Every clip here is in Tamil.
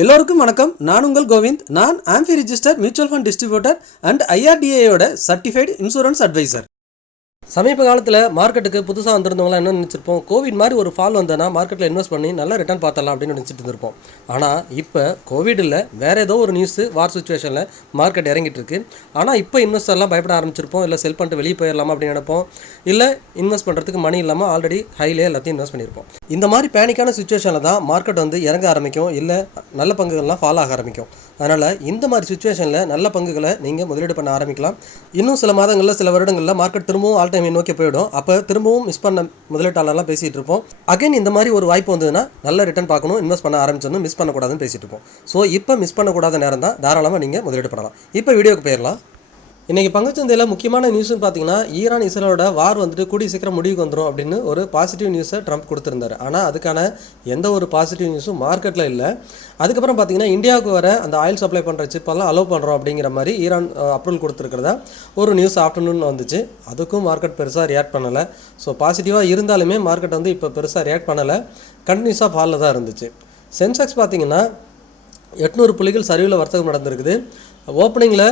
எல்லோருக்கும் வணக்கம். நான் உங்கள் கோவிந்த். நான் AMFI register mutual fund distributor and ஐஆர்டிஏயோட சர்டிஃபைடு இன்சூரன்ஸ் அட்வைசர். சமீப காலத்தில் மார்க்கெட்டுக்கு புதுசாக வந்திருந்தவங்களாம் என்ன நினச்சிருப்போம், கோவிட் மாதிரி ஒரு ஃபால் வந்ததுன்னா மார்க்கெட்டில் இன்வெஸ்ட் பண்ணி நல்லா ரிட்டர்ன் பார்த்தலாம் அப்படின்னு நினச்சிட்டு இருந்திருப்போம். ஆனால் இப்போ கோவிட் இல்லை, வேறு ஏதோ ஒரு நியூஸு வார் சுச்சுவேஷனில் மார்க்கெட் இறங்கிட்டு இருக்கு. ஆனால் இப்போ இன்வெஸ்டர்லாம் பயப்பட ஆரம்பிச்சிருப்போம். இல்லை செல் பண்ணிட்டு வெளியே போயிடலாமா அப்படின்னு நினைப்போம். இல்லை இன்வெஸ்ட் பண்ணுறதுக்கு மணி இல்லாமல் ஆல்ரெடி ஹைலே எல்லாத்தையும் இன்வெஸ்ட் பண்ணியிருப்போம். இந்த மாதிரி பேனிக்கான சுச்சுவேஷனில் தான் மார்க்கெட் வந்து இறங்க ஆரம்பிக்கும், இல்லை நல்ல பங்குகள்லாம் ஃபால் ஆக ஆரம்பிக்கும். அதனால் இந்த மாதிரி சுச்சுவேஷனில் நல்ல பங்குகளை நீங்கள் முதலீடு பண்ண ஆரம்பிக்கலாம். இன்னும் சில மாதங்களில் சில வருடங்களில் மார்க்கெட் திரும்பவும் ஆல் டைம் நோக்கி போயிடும். அப்போ திரும்பவும் மிஸ் பண்ண முதலீட்டாளர்லாம் பேசிகிட்டு இருப்போம். அகைன் இந்த மாதிரி ஒரு வாய்ப்பு வந்ததுன்னா நல்ல ரிட்டர்ன் பார்க்கணும், இன்வெஸ்ட் பண்ண ஆரம்பிச்சோன்னு மிஸ் பண்ணக்கூடாதுன்னு பேசிகிட்டு இருப்போம். ஸோ இப்போ மிஸ் பண்ணக்கூடாத நேரம் தான், தாராளமாக நீங்கள் முதலீடு பண்ணலாம். இப்போ வீடியோக்கு போயிடலாம். இன்றைக்கி பங்குச்சந்தையில் முக்கியமான நியூஸ்னு பார்த்தீங்கன்னா, ஈரான் இஸ்ரேலோட வார் வந்துட்டு கூடிய சீக்கிரம் முடிவுக்கு வந்துடும் அப்படின்னு ஒரு பாசிட்டிவ் நியூஸை ட்ரம்ப் கொடுத்துருந்தார். ஆனால் அதுக்கான எந்த ஒரு பாசிட்டிவ் நியூஸும் மார்க்கெட்டில் இல்லை. அதுக்கப்புறம் பார்த்தீங்கன்னா, இந்தியாவுக்கு வர அந்த ஆயில் சப்ளை பண்ணுற சிப்பெல்லாம் அலோவ் பண்ணுறோம் அப்படிங்கிற மாதிரி ஈரான் அப்ரூவல் கொடுத்துருக்கிறதா ஒரு நியூஸ் ஆஃப்டர்நூன் வந்துச்சு. அதுக்கும் மார்க்கெட் பெருசாக ரியாக்ட் பண்ணலை. ஸோ பாசிட்டிவாக இருந்தாலுமே மார்க்கெட் வந்து இப்போ பெருசாக ரியாக்ட் பண்ணலை, கண்டினியூஸாக ஃபாலில் தான் இருந்துச்சு. சென்செக்ஸ் பார்த்தீங்கன்னா 800 புள்ளிகள் சரிவில் வர்த்தகம் நடந்திருக்குது. ஓப்பனிங்கில்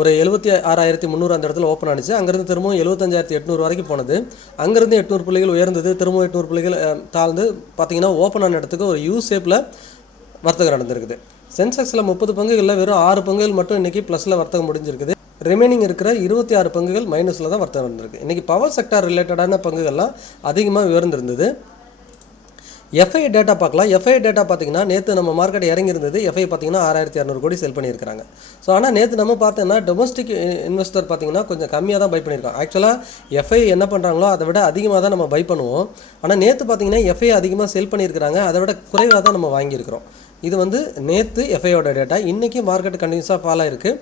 ஒரு 76,300 அந்த இடத்துல ஓப்பன் ஆனிச்சு. அங்கேருந்து திரும்பவும் 75,800 வரைக்கும் போனது. அங்கேருந்து 800 புள்ளிகள் உயர்ந்தது, திரும்பவும் 800 புள்ளிகள் தாழ்ந்து பார்த்தீங்கன்னா ஓப்பன் ஆன இடத்துக்கு ஒரு யூ ஷேப்பில் வர்த்தகம் நடந்திருக்குது. சென்செக்ஸில் 30 பங்குகளில் வெறும் 6 பங்குகள் மட்டும் இன்றைக்கி ப்ளஸில் வர்த்தகம் முடிஞ்சிருக்குது. ரிமைனிங் இருக்கிற 26 பங்குகள் மைனஸில் தான் வர்த்தகம் நடந்திருக்கு. இன்றைக்கி பவர் செக்டார் ரிலேட்டடான பங்குகள்லாம் அதிகமாக உயர்ந்திருந்தது. எஃப்ஐ டேட்டா பார்க்கலாம். எஃப்ஐ டேட்டா பார்த்தீங்கன்னா நேற்று நம்ம மார்க்கெட் இறங்கியிருந்தது. எஃப்ஐ பார்த்தீங்கன்னா 6,200 கோடி செல் பண்ணியிருக்காங்க. ஸோ ஆனால் நேற்று நம்ம பார்த்தோன்னா டொமஸ்டிக் இன்வெஸ்டர் பார்த்தீங்கன்னா கொஞ்சம் கம்மியாக தான் பை பண்ணியிருக்கோம். ஆக்சுவலாக எஃப்ஐ என்ன பண்ணுறாங்களோ அதை விட அதிகமாக தான் நம்ம பை பண்ணுவோம். ஆனால் நேற்று பார்த்தீங்கன்னா எஃப்ஐ அதிகமாக செல் பண்ணியிருக்கிறாங்க, அதை விட குறைவாக தான் நம்ம வாங்கியிருக்கிறோம். இது வந்து நேற்று எஃப்ஐயோட டேட்டா. இன்றைக்கி மார்க்கெட் கண்டினியூஸாக ஃபால் ஆகிருக்கு.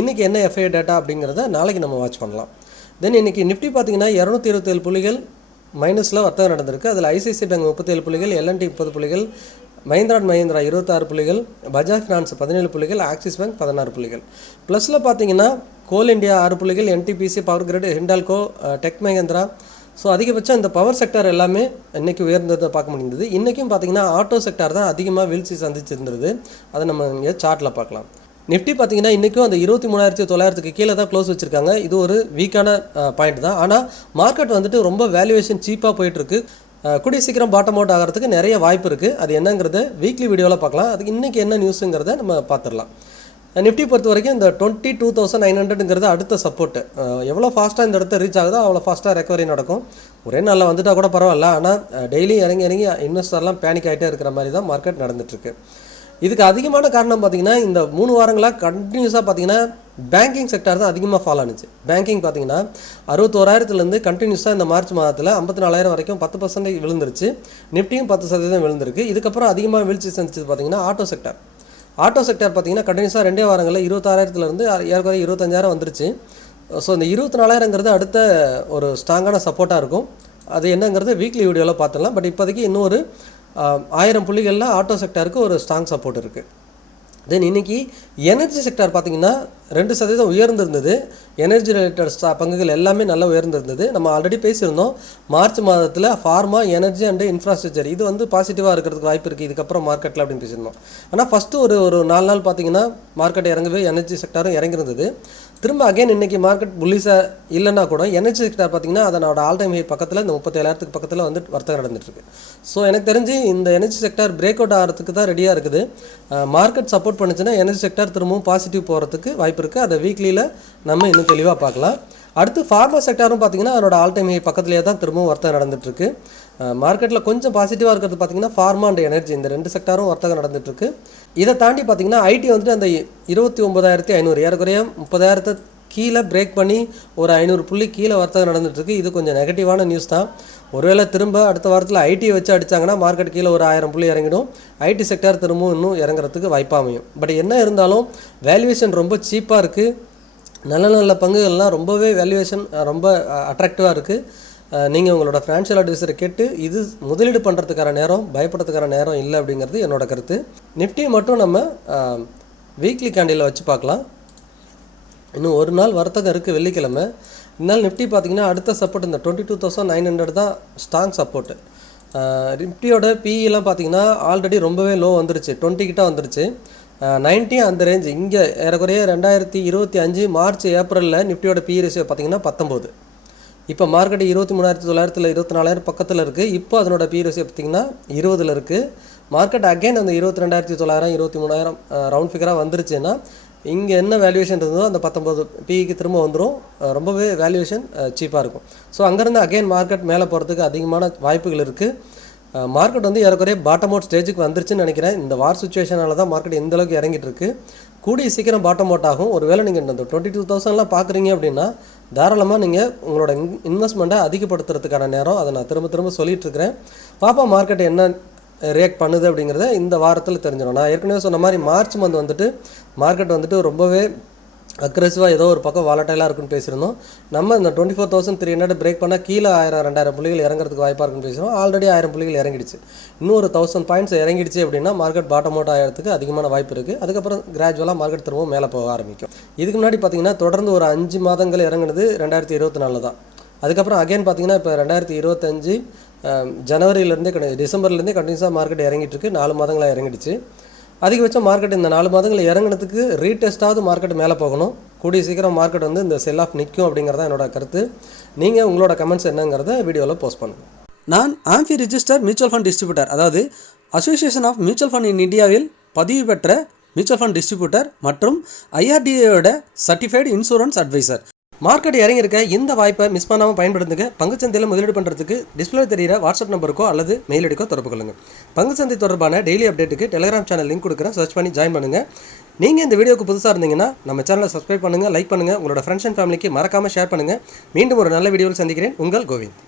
இன்றைக்கி என்ன எஃப்ஐ டேட்டா அப்படிங்கிறத நாளைக்கு நம்ம வாட்ச் பண்ணலாம். தென் இன்றைக்கி நிஃப்டி பார்த்தீங்கன்னா 227 புள்ளிகள் மைனஸில் வர்த்தகம் நடந்திருக்கு. அதில் ஐசிஐசிஐ பேங்க் 37 புள்ளிகள், எல்என்டி 30 புள்ளிகள், மஹிந்திரா அண்ட் மஹிந்திரா 26 புள்ளிகள், பஜாஜ் ஃபினான்ஸ் 17 புள்ளிகள், ஆக்சிஸ் பேங்க் 16 புள்ளிகள். ப்ளஸில் பார்த்தீங்கன்னா கோல் இண்டியா 6 புள்ளிகள், NTPC, power grid, Hindalco, tech Mahindra. So அதிகபட்சம் இந்த பவர் செக்டார் எல்லாமே இன்றைக்கி உயர்ந்ததை பார்க்க முடிந்தது. இன்றைக்கும் பார்த்தீங்கன்னா ஆட்டோ செக்டார் தான் அதிகமாக வீழ்ச்சி சந்திச்சிருந்தது. அதை நம்ம இங்கே சார்ட்டில் பார்க்கலாம். நிஃப்டி பார்த்தீங்கன்னா இன்றைக்கும் அந்த 23,900 கீழே தான் க்ளோஸ் வச்சுருக்காங்க. இது ஒரு வீக்கான பாயிண்ட் தான். ஆனால் மார்க்கெட் வந்துட்டு ரொம்ப வேல்யூவேஷன் சீப்பாக போயிட்டுருக்கு. கூடிய சீக்கிரம் பாட்டம் அவுட் ஆகிறதுக்கு நிறைய வாய்ப்பு இருக்குது. அது என்னங்கிறத வீக்லி வீடியோவில் பார்க்கலாம். அதுக்கு இன்றைக்கி என்ன நியூஸுங்கிறத நம்ம பார்த்துடலாம். நிஃப்டி பொறுத்த வரைக்கும் இந்த 22,900ங்கிறது அடுத்த சப்போர்ட்டு. எவ்வளோ ஃபாஸ்ட்டாக இந்த இடத்த ரீச் ஆகுதோ அவ்வளோ ஃபாஸ்ட்டாக ரெக்கவரி நடக்கும். ஒரே நாளில் வந்துட்டால் கூட பரவாயில்ல. ஆனால் டெய்லி இறங்கி இன்வெஸ்டர்லாம் பேனிக் ஆகிட்டே இருக்கிற மாதிரி தான் மார்க்கெட் நடந்துகிட்ருக்கு. இதுக்கு அதிகமான காரணம் பார்த்திங்கன்னா, இந்த 3 வாரங்களாக கண்டினியூஸாக பார்த்திங்கன்னா பேங்கிங் செக்டார் தான் அதிகமாக ஃபால் ஆனிச்சு. பேங்கிங் பார்த்திங்கன்னா 61,000லேருந்து கண்டினியூஸாக இந்த மார்ச் மாதத்தில் 54,000 வரைக்கும் 10% விழுந்துருச்சு. நிஃப்டியும் 10% விழுந்திருக்கு. இதுக்கப்புறம் அதிகமாக வீழ்ச்சி சந்திச்சது பார்த்திங்கன்னா ஆட்டோ செக்டார். ஆட்டோ செக்டார் பார்த்திங்கன்னா கண்டினியூஸாக 2 வாரங்களில் 26,000லேருந்து ஏற்கனவே 25,000 வந்துருச்சு. ஸோ இந்த 24,000ங்கிறது அடுத்த ஒரு ஸ்ட்ராங்கான சப்போர்ட்டாக இருக்கும். அது என்னங்கிறது வீக்லி வீடியோவில் பார்த்துடலாம். பட் இப்போதைக்கு இன்னும் ஒரு 1000 புள்ளிகளில் ஆட்டோ செக்டாருக்கு ஒரு ஸ்ட்ராங் சப்போர்ட் இருக்குது. தென் இன்றைக்கி எனர்ஜி செக்டார் பார்த்திங்கன்னா 2% உயர்ந்திருந்தது. எனர்ஜி ரிலேட்டட் பங்குகள் எல்லாமே நல்லா உயர்ந்திருந்தது. நம்ம ஆல்ரெடி பேசியிருந்தோம், மார்ச் மாதத்தில் ஃபார்மா, எனர்ஜி அண்டு இன்ஃப்ராஸ்ட்ரக்சர் இது வந்து பாசிட்டிவாக இருக்கிறதுக்கு வாய்ப்பு இருக்குது இதுக்கப்புறம் மார்க்கெட்டில் அப்படின்னு பேசியிருந்தோம். ஆனால் ஃபஸ்ட்டு ஒரு 4 நாள் பார்த்திங்கன்னா மார்க்கெட் இறங்கவே எனர்ஜி செக்டாரும் இறங்கிருந்தது. திரும்ப அகைன் இன்றைக்கி மார்க்கெட் புல்லிஸாக இல்லைன்னா கூட எனர்ஜி செக்டார் பார்த்திங்கன்னா அதனோட ஆல் டைம் ஹை பக்கத்தில் இந்த 37,000 பக்கத்தில் வந்து வர்த்தகம் நடந்துகிட்ருக்கு. ஸோ எனக்கு தெரிஞ்சு இந்த எனர்ஜி செக்டார் பிரேக் அவுட் ஆகிறதுக்கு தான் ரெடியாக இருக்குது. மார்க்கெட் சப்போர்ட் பண்ணுச்சுன்னா எனர்ஜி செக்டார் திரும்பவும் பாசிட்டிவ் போகிறதுக்கு வாய்ப்பு இருக்குது. அதை வீக்லியில் நம்ம இன்னும் தெளிவாக பார்க்கலாம். அடுத்து ஃபார்மா செக்டாரும் பார்த்திங்கன்னா அதனோட ஆல் டைம் ஹை பக்கத்துலேயே தான் திரும்பவும் வர்த்தகம் நடந்துகிட்ருக்கு. மார்க்கெட்டில் கொஞ்சம் பாசிட்டிவாக இருக்கிறது பார்த்திங்கன்னா ஃபார்மா அண்ட் எனர்ஜி இந்த 2 செக்டாரும் வர்த்தகம் நடந்துகிட்ருக்கு. இதை தாண்டி பார்த்திங்கன்னா ஐடி வந்துட்டு அந்த 29,500 ஏறக்குறைய 30,000 கீழே பிரேக் பண்ணி ஒரு 500 புள்ளி கீழே வர்த்தகம் நடந்துகிட்ருக்கு. இது கொஞ்சம் நெகட்டிவான நியூஸ் தான். ஒருவேளை திரும்ப அடுத்த வாரத்தில் ஐடியை வச்சு அடித்தாங்கன்னா மார்க்கெட் கீழே ஒரு 1000 புள்ளி இறங்கிடும். ஐடி செக்டார் திரும்பவும் இன்னும் இறங்குறதுக்கு வாய்ப்பாக அமையும். பட் என்ன இருந்தாலும் வேல்யூவேஷன் ரொம்ப சீப்பாக இருக்குது. நல்ல பங்குகள்லாம் ரொம்பவே வேல்யூவேஷன் ரொம்ப அட்ராக்டிவாக இருக்குது. நீங்கள் உங்களோட ஃபினான்ஷியல் அட்வைசரை கேட்டு இது முதலீடு பண்ணுறதுக்கான நேரம், பயப்படுறதுக்கான நேரம் இல்லை அப்படிங்கிறது என்னோட கருத்து. நிஃப்டியை மட்டும் நம்ம வீக்லி கேண்டிலில் வச்சு பார்க்கலாம். இன்னும் ஒரு நாள் வர்த்தகம் இருக்குது, வெள்ளிக்கிழமை. இதனால் நிஃப்டி பார்த்திங்கன்னா அடுத்த சப்போர்ட் இந்த 22,900 தான் ஸ்ட்ராங் சப்போர்ட்டு. நிஃப்டியோட பிஇலாம் பார்த்தீங்கன்னா ஆல்ரெடி ரொம்பவே லோ வந்துருச்சு, 20 கிட்ட வந்துருச்சு. 90 அந்த ரேஞ்ச். இங்கே ஏறக்குறைய 2025 மார்ச் ஏப்ரலில் நிஃப்டியோட பிஇ ரேஷியோ பார்த்தீங்கன்னா 19. இப்போ மார்க்கெட் 23,900 24,000 பக்கத்தில் இருக்குது. இப்போ அதனோட பிஇ ரேஷியோ பார்த்தீங்கன்னா 20 இருக்குது. மார்க்கெட் அகைன் அந்த 22,900 23,000 ரவுண்ட் ஃபிகராக வந்துருச்சுன்னா இங்கே என்ன வேல்யூவேஷன் இருந்ததோ அந்த 19 பிஇக்கு திரும்ப வந்துடும். ரொம்பவே வேல்யூவேஷன் சீப்பாக இருக்கும். ஸோ அங்கேருந்து அகைன் மார்க்கெட் மேலே போகிறதுக்கு அதிகமான வாய்ப்புகள் இருக்குது. மார்க்கெட் வந்து ஏறக்குறைய பாட்டம் அவுட் ஸ்டேஜுக்கு வந்துருச்சுன்னு நினைக்கிறேன். இந்த வார் சுச்சுவேஷனால தான் மார்க்கெட் எந்த அளவுக்கு இறங்கிட்டு இருக்கு. கூடிய சீக்கிரம் பாட்டம் அவுட் ஆகும். ஒருவேளை நீங்கள் இந்த 22,000 பார்க்குறீங்க அப்படின்னா தாராளமாக நீங்கள் உங்களோட இன்வெஸ்ட்மெண்ட்டை அதிகப்படுத்துறதுக்கான நேரம். அதை நான் திரும்ப திரும்ப சொல்லிட்டு இருக்கிறேன். பாப்பா மார்க்கெட் என்ன ரியாக்ட் பண்ணுது அப்படிங்கிறத இந்த வாரத்தில் தெரிஞ்சிடும். நான் ஏற்கனவே சொன்ன மாதிரி மார்ச் மந்த் வந்துட்டு மார்க்கெட் வந்துட்டு ரொம்பவே அக்ரெசிவாக ஏதோ ஒரு பக்கம் வாலட்டைலாக இருக்குன்னு பேசியிருந்தோம். நம்ம இந்த 24,300 பிரேக் பண்ணால் கீழே 1000-2000 புள்ளிகள் இறங்குறதுக்கு வாய்ப்பாக இருக்குன்னு பேசுகிறோம். ஆல்ரெடி 1000 புள்ளிகள் இறங்கிடுச்சு. இன்னொரு 1000 பாயிண்ட்ஸ் இறங்கிடுச்சு அப்படின்னா மார்க்கெட் பாட்டம் அவுட் ஆகிறதுக்கு அதிகமான வாய்ப்பு இருக்குது. அதுக்கப்புறம் கிராஜுவலாக மார்க்கெட் திரும்பவும் மேலே போக ஆரம்பிக்கும். இதுக்கு முன்னாடி பார்த்தீங்கன்னா தொடர்ந்து ஒரு 5 மாதங்கள் இறங்குனது 2024 தான். அதுக்கப்புறம் அகைன் பார்த்தீங்கன்னா இப்போ 2025 ஜனவரியிலேருந்தே டிசம்பர்லேருந்தே கண்டினியூஸாக மார்க்கெட் இறங்கிட்டு இருக்கு. 4 மாதங்களாக இறங்கிடுச்சு. அதிகபட்சம் மார்க்கெட் இந்த 4 மாதங்கள் இறங்கினதுக்கு ரீடெஸ்ட்டாவது மார்க்கெட் மேலே போகணும். கூடிய சீக்கிரம் மார்க்கெட் வந்து இந்த செல் ஆஃப் நிற்கும் அப்படிங்கிறத என்னோட கருத்து. நீங்கள் உங்களோட கமெண்ட்ஸ் என்னங்கிறத வீடியோவில் போஸ்ட் பண்ணுங்கள். நான் AMFI register mutual fund distributor, அதாவது association of mutual fund in இந்தியாவில் பதிவு பெற்ற மியூச்சுவல் ஃபண்ட் டிஸ்ட்ரிபியூட்டர் மற்றும் IRDAயோட சர்டிஃபைடு இன்சூரன்ஸ் அட்வைசர். மார்க்கெட் இறங்கியிருக்க இந்த வாய்ப்பை மிஸ் பண்ணாமல் பயன்படுத்துங்க. பங்குச்சந்தையில் முதலீடு பண்ணுறதுக்கு டிஸ்பிளே தெரிகிற வாட்ஸ்அப் நம்பருக்கோ அல்லது மெயில் ஐடிக்கோ தொடர்பு கொள்ளுங்கள். பங்குச்சந்தை தொடர்பான டெய்லி அப்டேட்டுக்கு டெலிகிராம் சேனல் லிங்க் கொடுக்குறேன், சர்ச் பண்ணி ஜாயின் பண்ணுங்கள். நீங்கள் இந்த வீடியோக்கு புதுசாக இருந்தீங்கன்னா நம்ம சேனலை சப்ஸ்கிரைப் பண்ணுங்கள், லைக் பண்ணுங்கள், உங்களோட ஃப்ரெண்ட்ஸ் அண்ட் ஃபேமிலிக்கு மறக்காமல் ஷேர் பண்ணுங்கள். மீண்டும் ஒரு நல்ல வீடியோவில் சந்திக்கிறேன். உங்கள் கோவிந்த்.